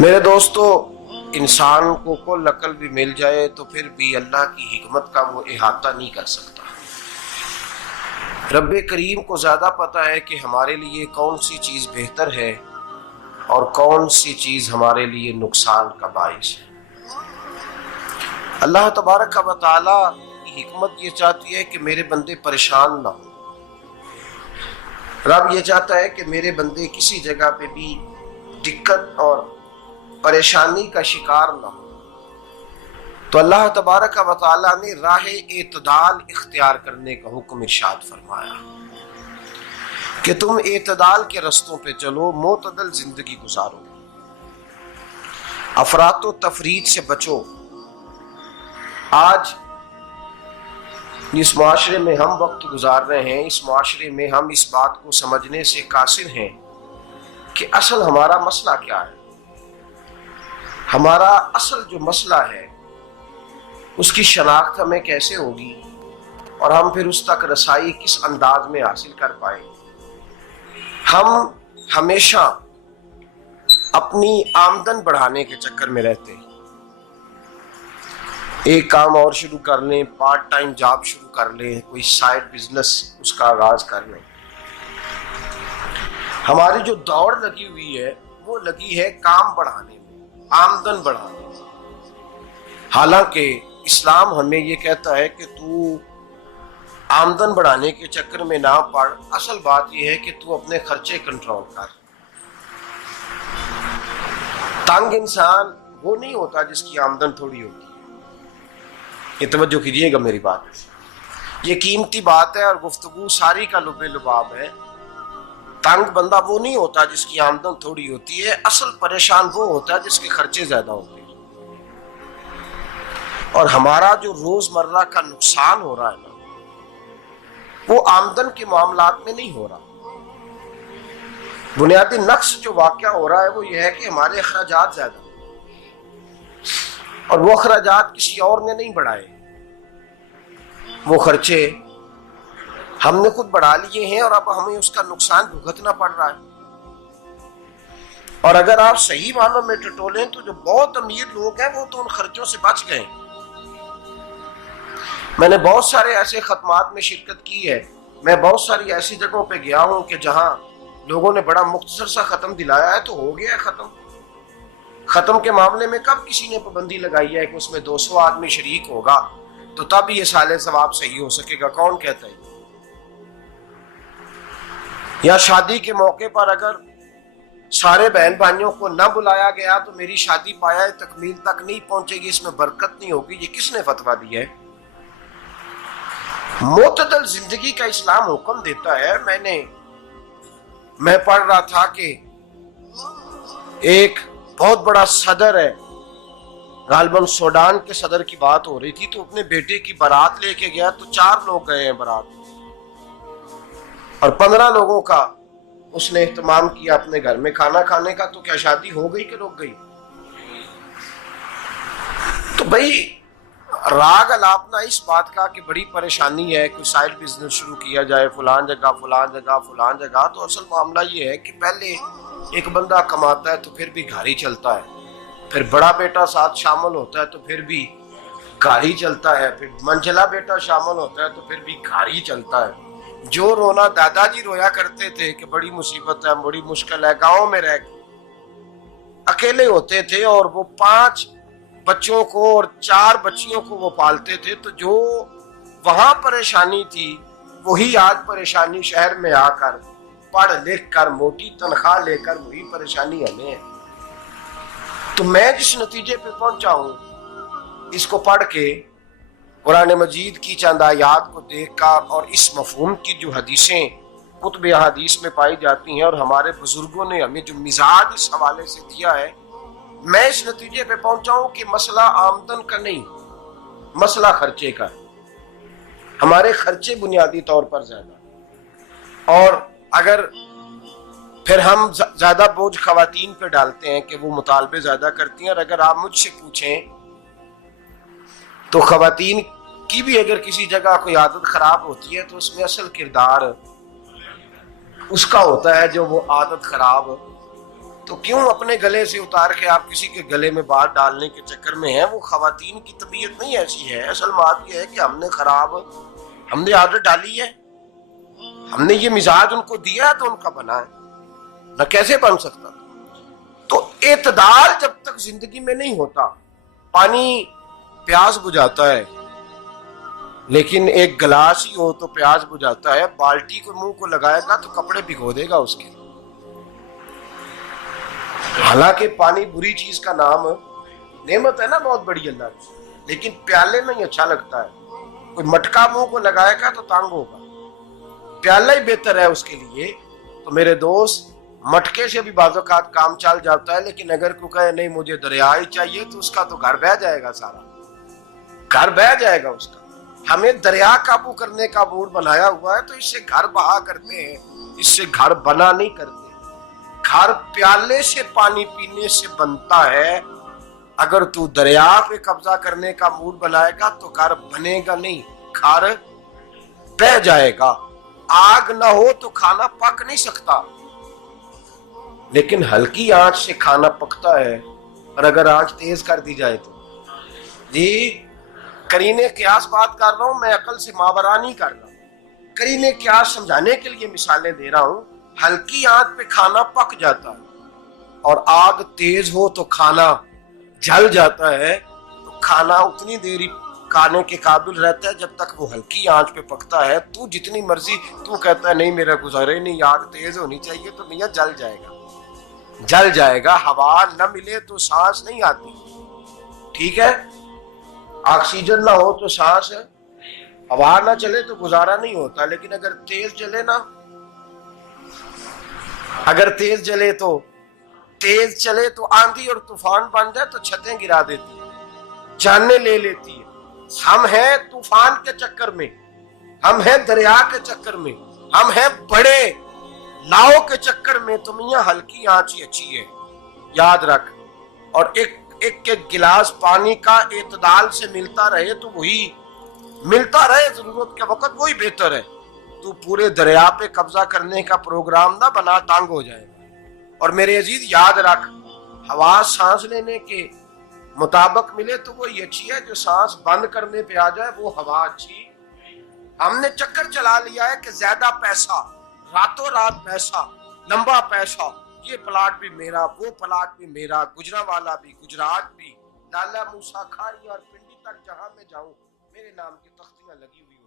मेरे दोस्तों, इंसान को कुल अकल भी मिल जाए तो फिर भी अल्लाह की हिकमत का वो इहाता नहीं कर सकता। रब्बे करीम को ज़्यादा पता है कि हमारे लिए कौन सी चीज़ बेहतर है और कौन सी चीज़ हमारे लिए नुकसान का बाइस है। अल्लाह तबारक व तआला की हिकमत ये चाहती है कि मेरे बंदे परेशान ना हो। रब ये चाहता है कि मेरे बंदे किसी जगह पे भी दिक्कत और परेशानी का शिकार ना हो। तो अल्लाह तबारक व तआला ने राह एतदाल इख्तियार करने का हुक्म इरशाद फरमाया कि तुम एतदाल के रस्तों पे चलो, मोतदल जिंदगी गुजारो, अफरातो तफरीद से बचो। आज जिस माशरे में हम वक्त गुजार रहे हैं, इस माशरे में हम इस बात को समझने से कासिर हैं कि असल हमारा मसला क्या है। हमारा असल जो मसला है उसकी शनाख्त हमें कैसे होगी और हम फिर उस तक रसाई किस अंदाज में हासिल कर पाए। हम हमेशा अपनी आमदन बढ़ाने के चक्कर में रहते हैं। एक काम और शुरू कर लें, पार्ट टाइम जॉब शुरू कर लें, कोई साइड बिजनेस उसका आगाज कर लें। हमारी जो दौड़ लगी हुई है वो लगी है काम बढ़ाने में, आमदन बढ़ाने में। हालांकि इस्लाम हमें ये कहता है कि तू आमदन बढ़ाने के चक्कर में ना पड़। असल बात यह है कि तू अपने खर्चे कंट्रोल कर। तंग इंसान वो नहीं होता जिसकी आमदन थोड़ी होती है। ये तवज्जो कीजिएगा मेरी बात, ये कीमती बात है और गुफ्तगू सारी का लुबे लुबाब है। तंग बंदा वो नहीं होता जिसकी आमदन थोड़ी होती है। असल परेशान वो होता है जिसके खर्चे ज्यादा होते हैं। और हमारा जो रोजमर्रा का नुकसान हो रहा है ना, वो आमदन के मामलात में नहीं हो रहा। बुनियादी नक्श जो वाकया हो रहा है वो ये है कि हमारे अखराजात ज्यादा, और वो अखराजात किसी और ने नहीं बढ़ाए। वो खर्चे हमने खुद बढ़ा लिए हैं और अब हमें उसका नुकसान भुगतना पड़ रहा है। और अगर आप सही मानों में टटोलें तो जो बहुत अमीर लोग हैं वो तो उन खर्चों से बच गए। मैंने बहुत सारे ऐसे खत्मात में शिरकत की है। मैं बहुत सारी ऐसी जगहों पे गया हूं कि जहां लोगों ने बड़ा मुख्तसर सा खत्म दिलाया है तो हो गया है खत्म। खत्म के मामले में कब किसी ने पाबंदी लगाई है कि उसमें 200 आदमी शरीक होगा तो तब ये साले सवाब सही हो सकेगा? कौन कहता है? या शादी के मौके पर अगर सारे बहन भाइयों को न बुलाया गया तो मेरी शादी पाया तकमील तक नहीं पहुंचेगी, इसमें बरकत नहीं होगी। ये किसने फतवा दिया है? मोतदल जिंदगी का इस्लाम हुक्म देता है। मैं पढ़ रहा था कि एक बहुत बड़ा सदर है, गालबन सूडान के सदर की बात हो रही थी, तो अपने बेटे की बारात लेके गया तो 4 लोग गए हैं बारात, और 15 लोगों का उसने एहतमाम किया अपने घर में खाना खाने का। तो क्या शादी हो गई कि रुक गई? तो भाई राग अलापना इस बात का कि बड़ी परेशानी है, कोई साइड बिजनेस शुरू किया जाए फलान जगह फलान जगह फलान जगह। तो असल मामला ये है कि पहले एक बंदा कमाता है तो फिर भी घर ही चलता है, फिर बड़ा बेटा साथ शामिल होता है तो फिर भी घर ही चलता है, फिर मंझला बेटा शामिल होता है तो फिर भी घर ही चलता है। जो रोना दादाजी रोया करते थे कि बड़ी मुसीबत है, बड़ी मुश्किल है, गांव में रह अकेले होते थे और वो 5 बच्चों को और 4 बच्चियों को वो पालते थे। तो जो वहां परेशानी थी वही आज परेशानी शहर में आकर पढ़ लिख कर मोटी तनख्वाह लेकर वही परेशानी हमें है। तो मैं जिस नतीजे पे पहुंचा हूं इसको पढ़ के, कुरान मजीद की चंद आयात को देखकर और इस मफहूम की जो हदीसें कुतुब हदीस में पाई जाती हैं और हमारे बुजुर्गों ने हमें जो मिजाज इस हवाले से दिया है, मैं इस नतीजे पे पहुंचा हूं कि मसला आमदन का नहीं, मसला खर्चे का है। हमारे खर्चे बुनियादी तौर पर ज्यादा, और अगर फिर हम ज्यादा बोझ खवातीन पे डालते हैं कि वो मुतालबे ज्यादा करती हैं। और अगर आप मुझसे पूछें तो खवातीन की भी अगर किसी जगह कोई आदत खराब होती है तो उसमें असल किरदार उसका होता है जो वो आदत खराब तो क्यों अपने गले से उतार के आप किसी के गले में बात डालने के चक्कर में है? वो खवातीन की तबीयत नहीं ऐसी है। असल बात यह है कि हमने आदत डाली है, हमने ये मिजाज उनको दिया तो उनका बना है, न कैसे बन सकता। तो एतदाल जब तक जिंदगी में नहीं होता, पानी प्यास बुझाता है, लेकिन एक गिलास ही हो तो प्यास बुझाता है। बाल्टी को मुंह को लगाएगा तो कपड़े भिगो देगा उसके। हालांकि पानी बुरी चीज का नाम नेमत है ना, बहुत बड़ी अल्लाह की, लेकिन प्याले में ही अच्छा लगता है। कोई मटका मुंह को लगाएगा तो तंग होगा, प्याला ही बेहतर है उसके लिए। तो मेरे दोस्त, मटके से भी बाज़-औक़ात काम चल जाता है, लेकिन अगर कोई कहे नहीं मुझे दरिया ही चाहिए तो उसका तो घर बह जाएगा, सारा घर बह जाएगा उसका। हमें दरिया काबू करने का मूड बनाया हुआ है, तो इससे घर बहा करते हैं, इससे घर बना नहीं करते। घर प्याले से पानी पीने से बनता है। अगर तू दरिया पे कब्जा करने का मूड बनाएगा तो घर बनेगा नहीं, घर बह जाएगा। आग ना हो तो खाना पक नहीं सकता, लेकिन हल्की आंच से खाना पकता है। और अगर आंच तेज कर दी जाए तो जी, करीने क्यास बात कर रहा हूं मैं, अकल से मावरा नहीं कर रहा। करीने क्यास समझाने के लिए मिसालें दे रहा हूं। हल्की आंच पे खाना पक जाता है, और आग तेज हो तो खाना जल जाता है। तो खाना उतनी देर ही खाने के काबिल रहता है जब तक वो हल्की आंच पे पकता है। तू जितनी मर्जी तू कहता है नहीं मेरा गुजारे नहीं, आग तेज होनी चाहिए, तो मियां जल जाएगा, जल जाएगा। हवा न मिले तो सांस नहीं आती, ठीक है? ऑक्सीजन ना हो तो सांस है, हवा ना चले तो गुजारा नहीं होता। लेकिन अगर तेज जले ना, अगर तेज जले तो तेज चले तो आंधी और तूफान बन जाए तो छतें गिरा देती है, जाने ले लेती है। हम हैं तूफान के चक्कर में, हम हैं दरिया के चक्कर में, हम हैं बड़े नाव के चक्कर में। तो मियां हल्की आंच ही अच्छी है, याद रख। और एक गिलास पानी का एतदाल से मिलता रहे तो वही मिलता रहे, जरूरत के वक्त वही बेहतर है। तू पूरे दरिया पे कब्जा करने का प्रोग्राम ना बना, तंग हो जाएगा। और मेरे अजीज याद रख, हवा सांस लेने के मुताबिक मिले तो वो ये अच्छी है, जो सांस बंद करने पे आ जाए वो हवा अच्छी। हमने चक्कर चला लिया है कि ज्यादा पैसा, रातों रात पैसा, लंबा पैसा, ये प्लाट भी मेरा, वो प्लाट भी मेरा, गुजरावाला भी, गुजरात भी, लाला मूसा खारी और पिंडी तक जहां मैं जाऊं मेरे नाम की तख्तियां लगी हुई।